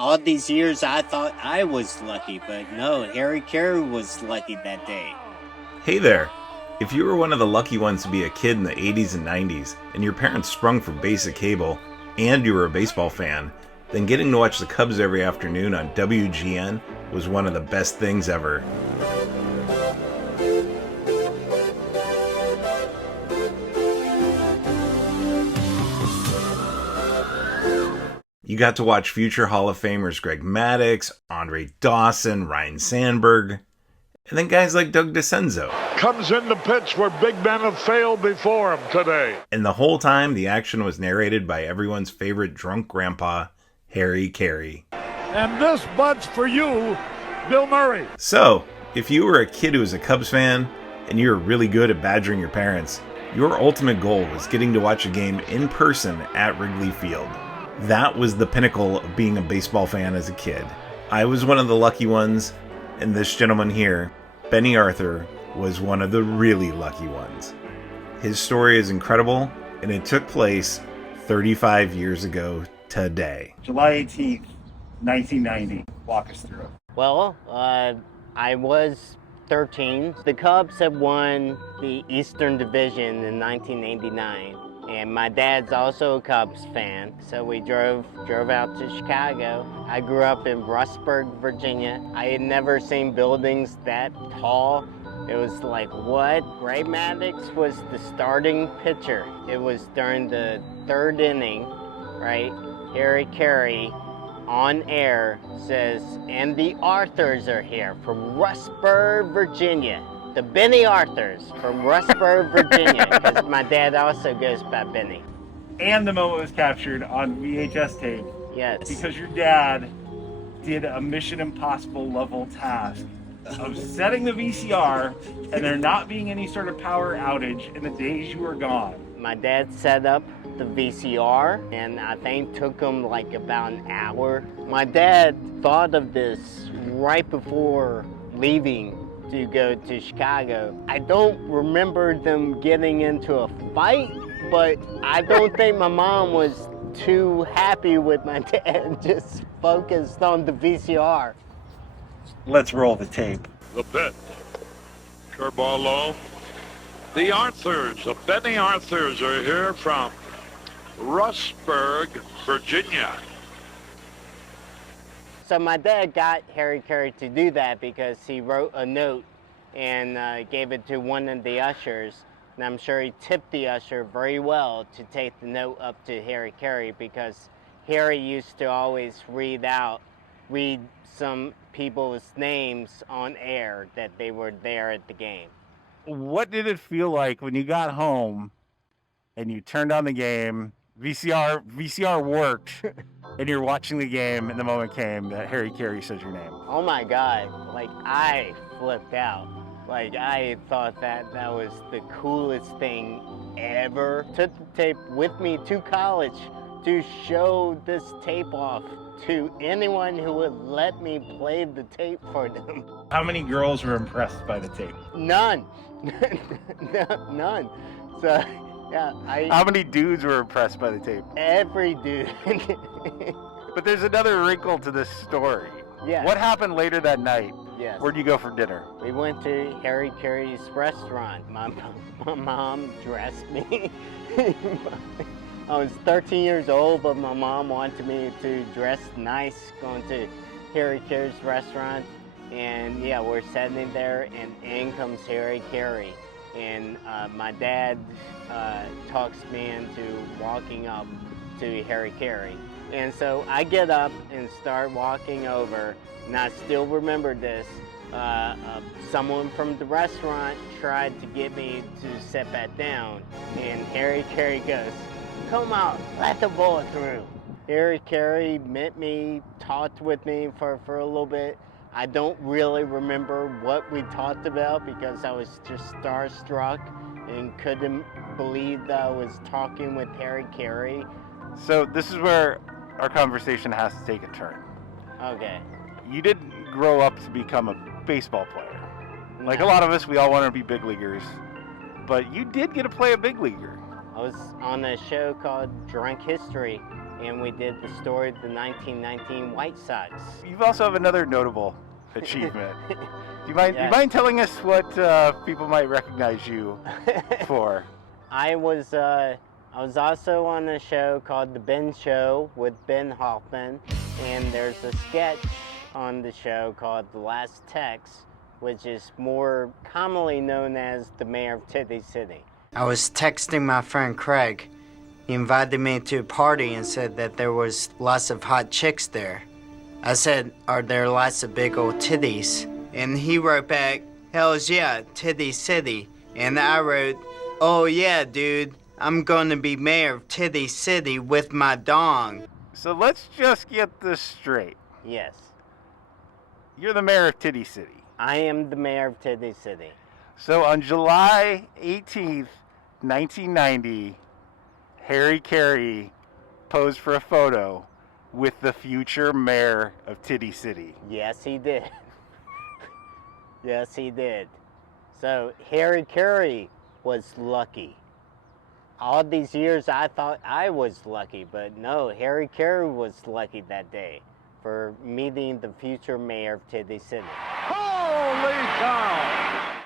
All these years I thought I was lucky, but no, Harry Caray was lucky that day. Hey there! If you were one of the lucky ones to be a kid in the 80s and 90s, and your parents sprung for basic cable, and you were a baseball fan, then getting to watch the Cubs every afternoon on WGN was one of the best things ever. You got to watch future Hall of Famers Greg Maddux, Andre Dawson, Ryan Sandberg, and then guys like Doug DeCenzo. Comes in the pitch where big men have failed before him today. And the whole time, the action was narrated by everyone's favorite drunk grandpa, Harry Caray. And this bud's for you, Bill Murray. So, if you were a kid who was a Cubs fan, and you were really good at badgering your parents, your ultimate goal was getting to watch a game in person at Wrigley Field. That was the pinnacle of being a baseball fan as a kid. I was one of the lucky ones, and this gentleman here, Bennie Arthur, was one of the really lucky ones. His story is incredible, and it took place 35 years ago today. July 18th, 1990. Walk us through it. Well, I was 13. The Cubs had won the Eastern Division in 1989. And my dad's also a Cubs fan, so we drove out to Chicago. I grew up in Rustburg, Virginia. I had never seen buildings that tall. It was like, what? Ray Maddux was the starting pitcher. It was during the third inning, right? Harry Caray on air says, and the Arthurs are here from Rustburg, Virginia. The Bennie Arthurs from Rustburg, Virginia, because my dad also goes by Bennie. And the moment was captured on VHS tape. Yes. Because your dad did a Mission Impossible level task of setting the VCR and there not being any sort of power outage in the days you were gone. My dad set up the VCR, and I think took him like about an hour. My dad thought of this right before leaving to go to Chicago. I don't remember them getting into a fight, but I don't think my mom was too happy with my dad, just focused on the VCR. Let's roll the tape. The pitch. Curveball low. The Arthurs, the Bennie Arthurs are here from Rustburg, Virginia. So my dad got Harry Caray to do that because he wrote a note and gave it to one of the ushers. And I'm sure he tipped the usher very well to take the note up to Harry Caray, because Harry used to always read some people's names on air that they were there at the game. What did it feel like when you got home and you turned on the game, VCR worked, and you're watching the game, and the moment came that Harry Caray says your name? Oh my God, like I flipped out. Like I thought that was the coolest thing ever. Took the tape with me to college to show this tape off to anyone who would let me play the tape for them. How many girls were impressed by the tape? None. None. So, yeah, How many dudes were impressed by the tape? Every dude. But there's another wrinkle to this story. Yeah. What happened later that night? Yes. Where'd you go for dinner? We went to Harry Caray's restaurant. My mom dressed me. I was 13 years old, but my mom wanted me to dress nice, going to Harry Caray's restaurant. And yeah, we're sitting there, and in comes Harry Caray. And my dad talks me into walking up to Harry Caray. And so I get up and start walking over, and I still remember this. Someone from the restaurant tried to get me to sit back down, and Harry Caray goes, "Come out, let the ball through." Harry Caray met me, talked with me for a little bit. I don't really remember what we talked about because I was just starstruck and couldn't believe that I was talking with Harry Caray. So this is where our conversation has to take a turn. Okay. You didn't grow up to become a baseball player. Like a lot of us, we all want to be big leaguers. But you did get to play a big leaguer. I was on a show called Drunk History, and we did the story of the 1919 White Sox. You also have another notable achievement. Do you mind telling us what people might recognize you for? I was also on a show called The Ben Show with Ben Hoffman, and there's a sketch on the show called The Last Text, which is more commonly known as the mayor of Titty City. I was texting my friend Craig. He invited me to a party and said that there was lots of hot chicks there. I said, are there lots of big old titties? And he wrote back, hells yeah, Titty City. And I wrote, oh yeah, dude, I'm gonna be mayor of Titty City with my dong. So let's just get this straight. Yes. You're the mayor of Titty City. I am the mayor of Titty City. So on July 18th, 1990, Harry Caray posed for a photo with the future mayor of Titty City. Yes, he did. Yes, he did. So Harry Caray was lucky. All these years I thought I was lucky, but no, Harry Caray was lucky that day for meeting the future mayor of Titty City. Holy cow!